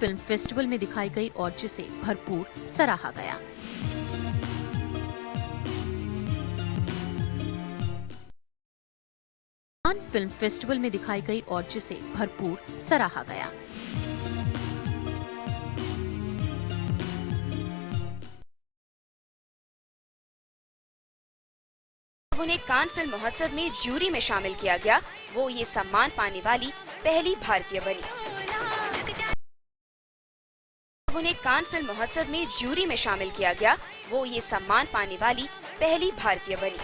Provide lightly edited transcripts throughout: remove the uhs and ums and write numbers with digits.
Film festival में दिखाई गई और जिसे भरपूर सराहा गया। फिल्म फेस्टिवल में दिखाई गई और जिसे भरपूर सराहा गया। उन्हें कान फिल्म महोत्सव में जूरी में शामिल किया गया, वो ये सम्मान पाने वाली पहली भारतीय बनी। उन्हें कान फिल्म महोत्सव में जूरी में शामिल किया गया, वो ये सम्मान पाने वाली पहली भारतीय बनी।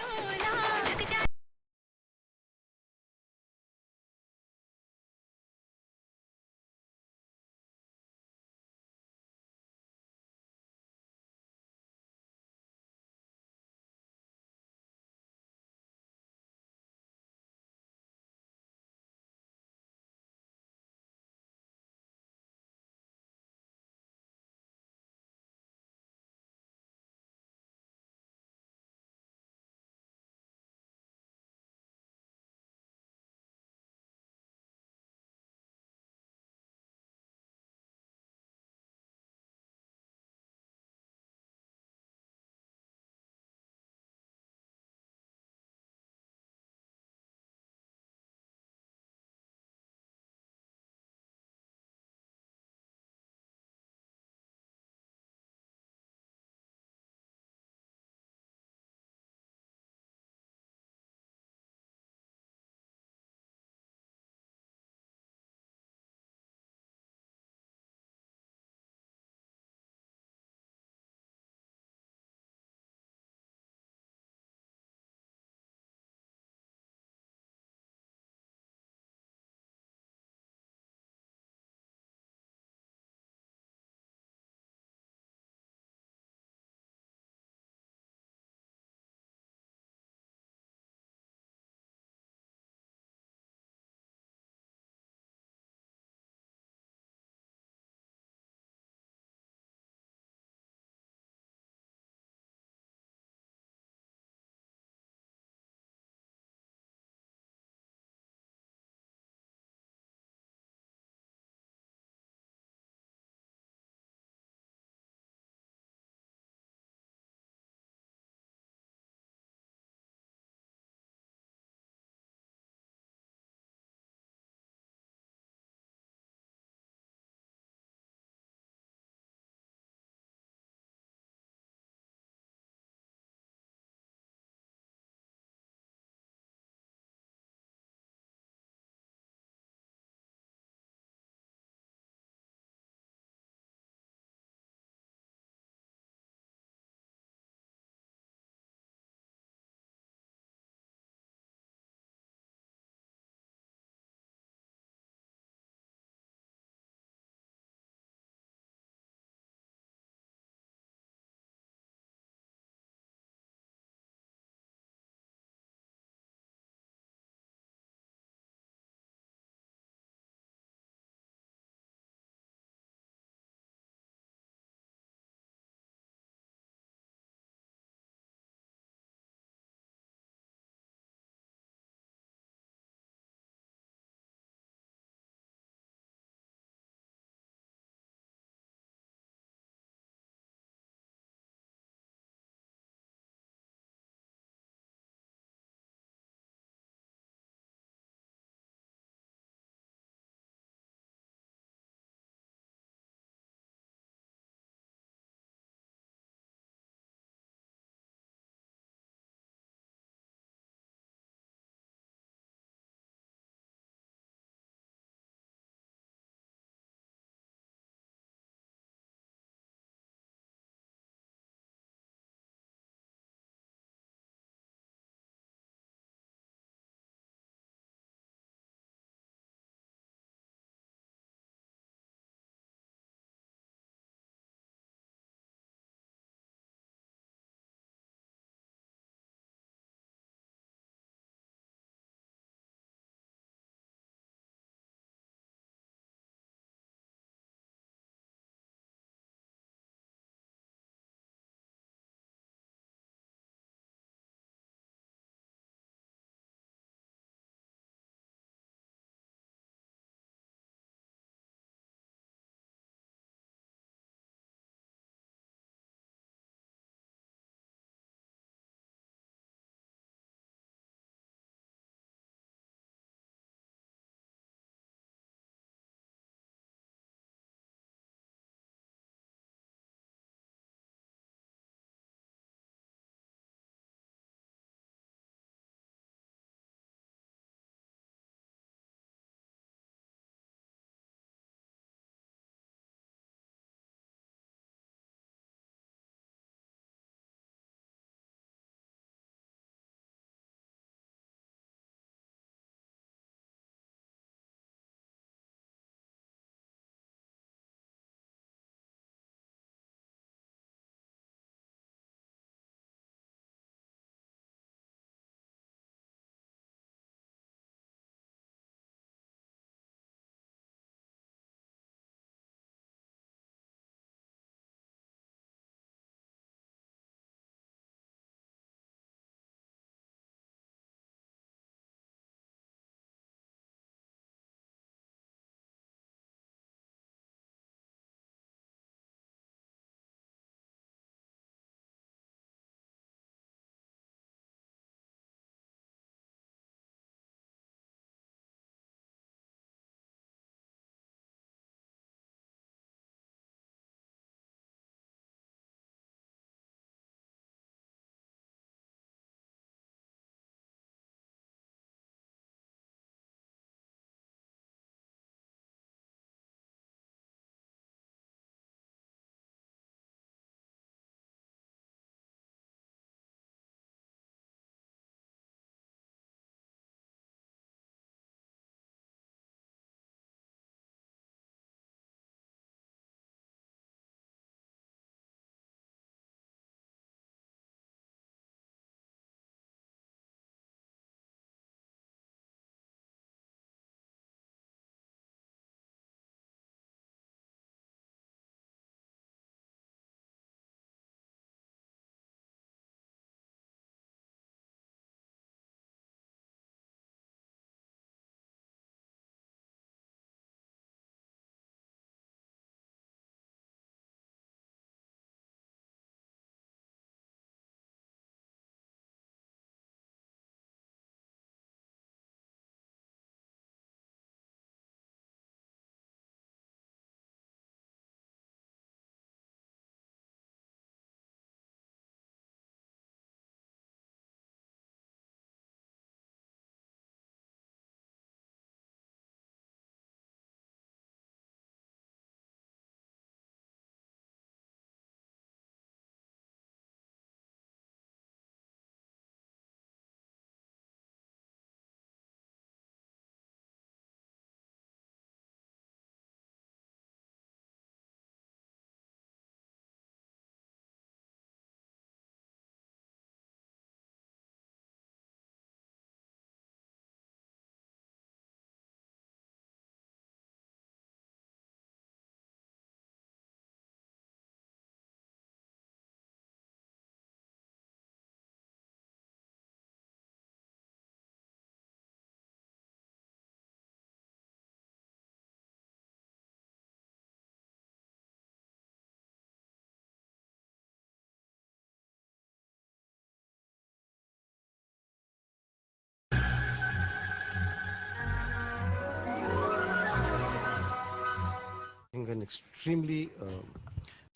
extremely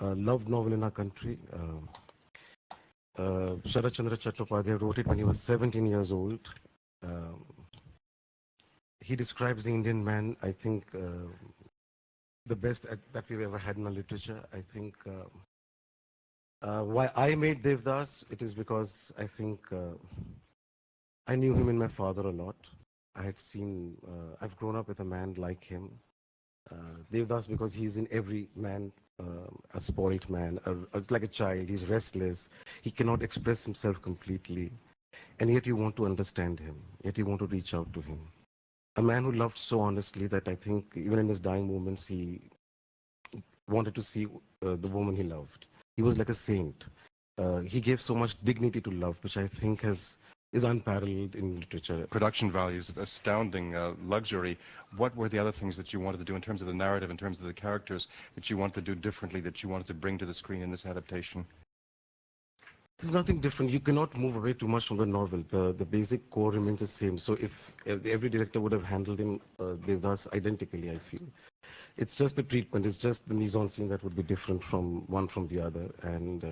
loved novel in our country. Sharat Chandra Chattopadhyay wrote it when he was 17 years old. Um, he describes the Indian man, I think, the best that we've ever had in our literature. I think why I made Devdas, it is because I think I knew him and my father a lot. I had seen, I've grown up with a man like him. Devdas, because he's in every man, a spoilt man, like a child. He's restless. He cannot express himself completely. And yet you want to understand him. Yet you want to reach out to him. A man who loved so honestly that I think even in his dying moments, he wanted to see the woman he loved. He was like a saint. He gave so much dignity to love, which I think is unparalleled in literature. Production values, astounding luxury. What were the other things that you wanted to do in terms of the narrative, in terms of the characters, that you wanted to do differently, that you wanted to bring to the screen in this adaptation? There's nothing different. You cannot move away too much from the novel. The basic core remains the same. So if every director would have handled him, Devdas, identically, I feel. It's just the treatment. It's just the mise en scene that would be different from one from the other, and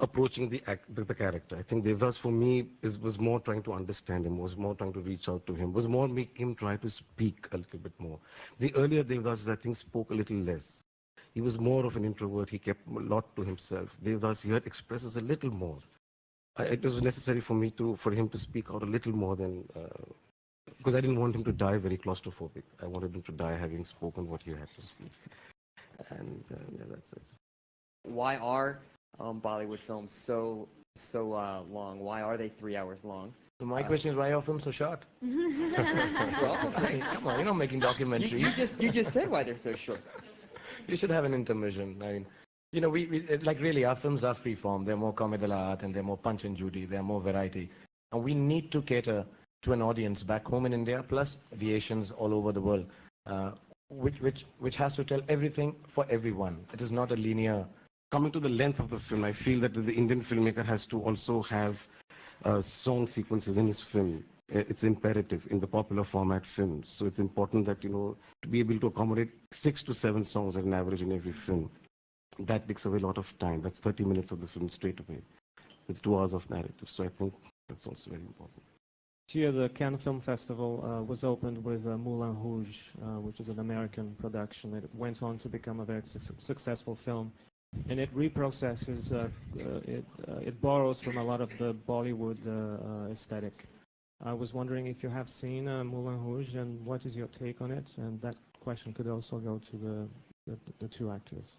approaching the character. I think Devdas for me was more trying to understand him, was more trying to reach out to him, was more make him try to speak a little bit more. The earlier Devdas, I think, spoke a little less. He was more of an introvert. He kept a lot to himself. Devdas here expresses a little more. It was necessary for him to speak out a little more than. Because I didn't want him to die very claustrophobic. I wanted him to die having spoken what he had to speak. And yeah, that's it. Why are Bollywood films so long? Why are they 3 hours long? So my question is, why are films so short? Well, Come on, you're not making documentaries. you just said why they're so short. You should have an intermission. I mean, you know, we like really our films are free form. They're more comedy art and they're more Punch and Judy. They're more variety, and we need to cater to an audience back home in India, plus the Asians all over the world, which has to tell everything for everyone. It is not a linear. Coming to the length of the film, I feel that the Indian filmmaker has to also have song sequences in his film. It's imperative in the popular format films. So it's important that, you know, to be able to accommodate 6 to 7 songs at an average in every film. That takes away a lot of time. That's 30 minutes of the film straight away. It's 2 hours of narrative. So I think that's also very important. This year, the Cannes Film Festival was opened with Moulin Rouge, which is an American production. It went on to become a very successful film, and it reprocesses, it borrows from a lot of the Bollywood aesthetic. I was wondering if you have seen Moulin Rouge, and what is your take on it? And that question could also go to the 2 actors.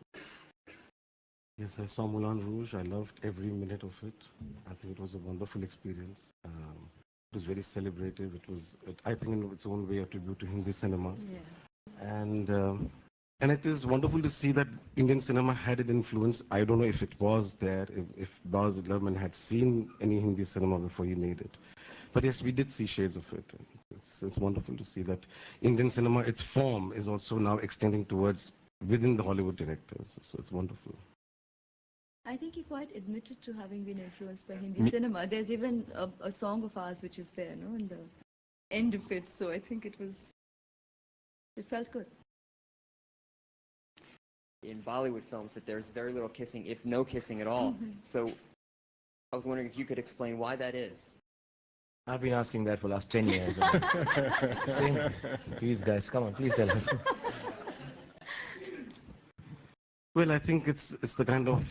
Yes, I saw Moulin Rouge. I loved every minute of it. I think it was a wonderful experience. It was very celebrative. It was, I think, in its own way, a tribute to Hindi cinema. Yeah. And it is wonderful to see that Indian cinema had an influence. I don't know if it was there, if Baz Luhrmann had seen any Hindi cinema before he made it. But yes, we did see shades of it. It's wonderful to see that Indian cinema, its form, is also now extending towards within the Hollywood directors. So it's wonderful. I think he quite admitted to having been influenced by Hindi cinema. There's even a song of ours which is there, no, in the end of it. So I think it felt good. In Bollywood films, that there's very little kissing, if no kissing at all. So I was wondering if you could explain why that is. I've been asking that for the last 10 years. Same. Please, guys, come on, please tell us. Well, I think it's the kind of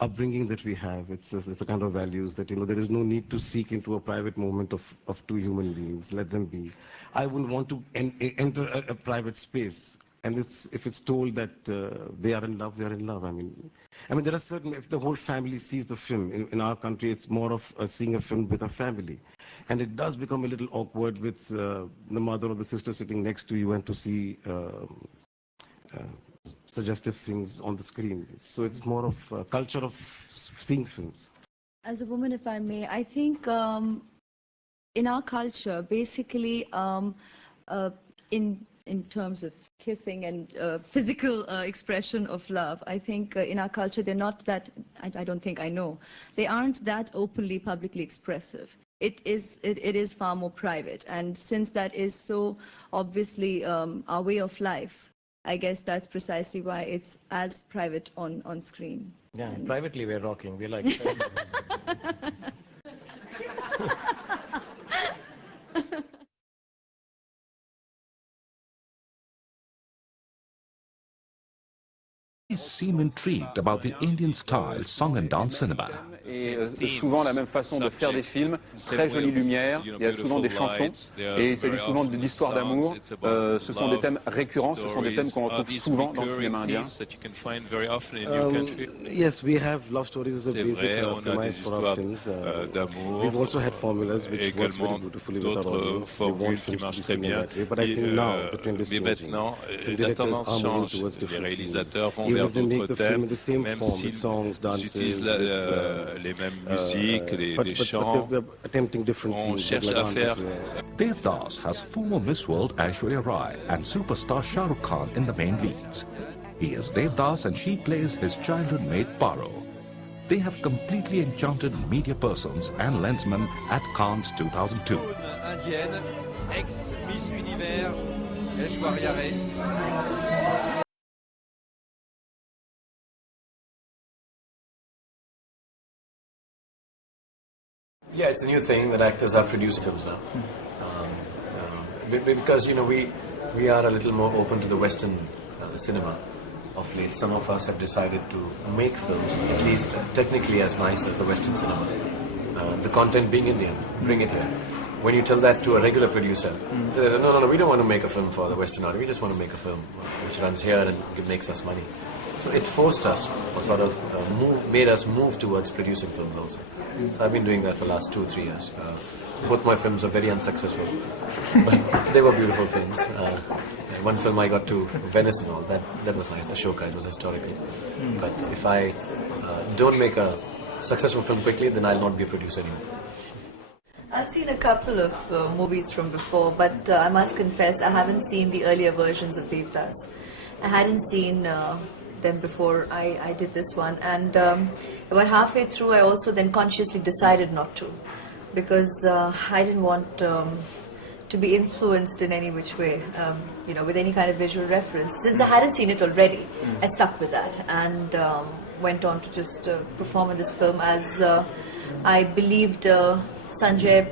upbringing that we have. It's the kind of values that, you know, there is no need to seek into a private moment of 2 human beings. Let them be. I wouldn't want to enter a private space. And if it's told that they are in love, they are in love. I mean, there are certain, if the whole family sees the film, in our country, it's more of seeing a film with a family. And it does become a little awkward with the mother or the sister sitting next to you and to see suggestive things on the screen. So it's more of a culture of seeing films. As a woman, if I may, I think in our culture, basically, in terms of kissing and physical expression of love, I think in our culture they're not that. I don't think I know. They aren't that openly, publicly expressive. It is far more private, and since that is so obviously our way of life, I guess that's precisely why it's as private on screen. Yeah, and privately we're rocking. We're like... seem intrigued about the Indian-style song and dance cinema. Et souvent la même façon de faire des films, très jolie lumière, il y a souvent des chansons, et il s'agit souvent d'histoires d'amour. Ce sont des thèmes récurrents, ce sont des thèmes qu'on retrouve souvent dans le cinéma indien. Yes, we have love stories as a basic premise for our films. We've also had formulas which works very beautifully with our audience. We want films to be seen in that way, but I think now the trend is changing. Film directors are moving towards different themes. Even if they make the film in the same form, with songs, dances, les mêmes musiques, les chants. On cherche à faire. Devdas has former Miss World Aishwarya Rai and superstar Shah Rukh Khan in the main leads. He is Devdas and she plays his childhood mate Paro. They have completely enchanted media persons and lensmen at Cannes 2002. Indienne, ex-Miss Univers, Aishwarya Rai. Yeah, it's a new thing that actors are producing films now. Because, you know, we are a little more open to the Western cinema of late. Some of us have decided to make films, at least technically as nice as the Western cinema. The content being Indian, bring it here. When you tell that to a regular producer, no, we don't want to make a film for the Western audience. We just want to make a film which runs here and it makes us money. So it forced us, or sort of made us move towards producing films also. So I've been doing that for the last 2 or 3 years. Both my films are very unsuccessful, but they were beautiful films. One film I got to Venice and all, that was nice, Ashoka, it was historical. But if I don't make a successful film quickly, then I'll not be a producer anymore. I've seen a couple of movies from before, but I must confess I haven't seen the earlier versions of Devdas. I hadn't seen them before I did this one, and about halfway through I also then consciously decided not to, because I didn't want to be influenced in any which way, you know, with any kind of visual reference. Since I hadn't seen it already, I stuck with that and went on to just perform in this film as I believed Sanjay,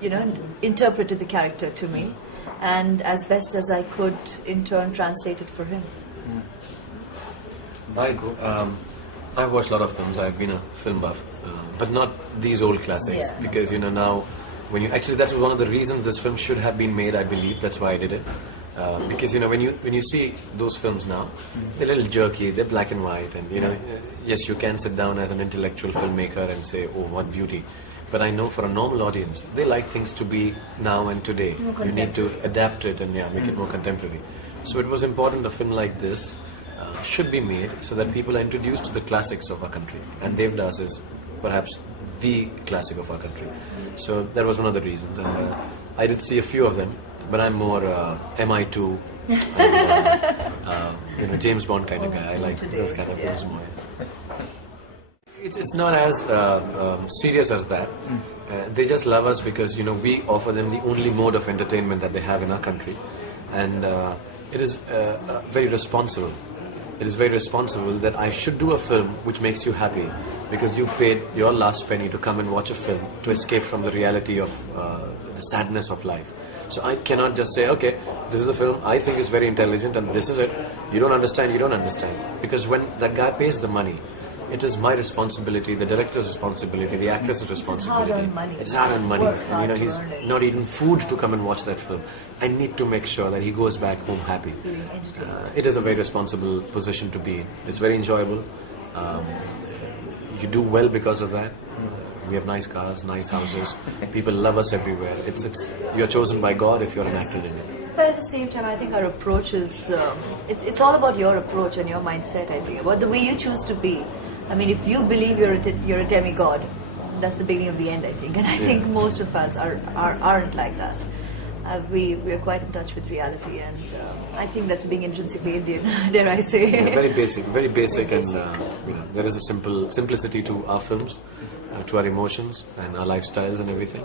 you know, interpreted the character to me, and as best as I could in turn translate it for him. I've watched a lot of films. I've been a film buff, but not these old classics, because, you know, now when you actually, that's one of the reasons this film should have been made, I believe. That's why I did it, because, you know, when you see those films now, they're a little jerky, they're black and white, and, you know, yes, you can sit down as an intellectual filmmaker and say, oh, what beauty. But I know for a normal audience, they like things to be now and today. You need to adapt it and make it more contemporary. So it was important a film like this should be made so that people are introduced to the classics of our country. And Devdas is perhaps the classic of our country. So that was one of the reasons. And I did see a few of them, but I'm more MI2, and, you know, James Bond kind of guy. I like those kind of films more. It's not as serious as that. They just love us because, you know, we offer them the only mode of entertainment that they have in our country, and it is very responsible. It is very responsible that I should do a film which makes you happy, because you paid your last penny to come and watch a film to escape from the reality of the sadness of life. So I cannot just say, okay, this is a film I think is very intelligent and this is it. You don't understand, you don't understand. Because when that guy pays the money, it is my responsibility, the director's responsibility, the actress's responsibility. It's hard-earned money. And, you know, he's not eating food to come and watch that film. I need to make sure that he goes back home happy. It is a very responsible position to be in. It's very enjoyable. You do well because of that. We have nice cars, nice houses. People love us everywhere. You're chosen by God if you're an actor in it. But at the same time, I think our approach is, it's all about your approach and your mindset, I think, about the way you choose to be. I mean, if you believe you're a demigod, that's the beginning of the end, I think. And I think most of us aren't like that. We are quite in touch with reality, and I think that's being intrinsically Indian, dare I say. Yeah, very basic, and you know, there is a simplicity to our films, to our emotions and our lifestyles and everything.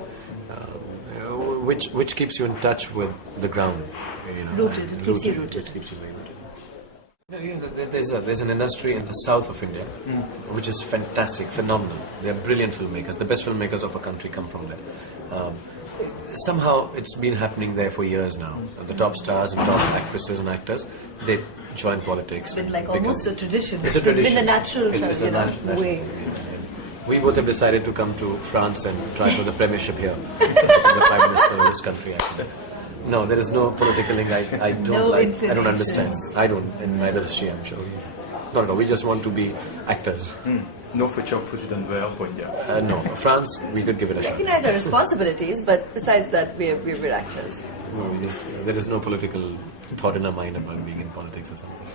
which keeps you in touch with the ground. You know, Rooted. It keeps you rooted. It keeps you very rooted. No, there's an industry in the south of India which is fantastic, phenomenal. They're brilliant filmmakers. The best filmmakers of a country come from there. Somehow it's been happening there for years now. The top stars and top actresses and actors, they join politics. It's been like almost a tradition. It's a tradition. It's been the natural way. We both have decided to come to France and try for the premiership here. The Prime Minister of this country, actually. No, there is no political link. I don't understand. I don't, and neither does she, I'm sure. Not at all. We just want to be actors. No future president there for India? No. France, we could give it a shot. Recognize our responsibilities, but besides that, we're actors. No, there is no political thought in our mind about being in politics or something.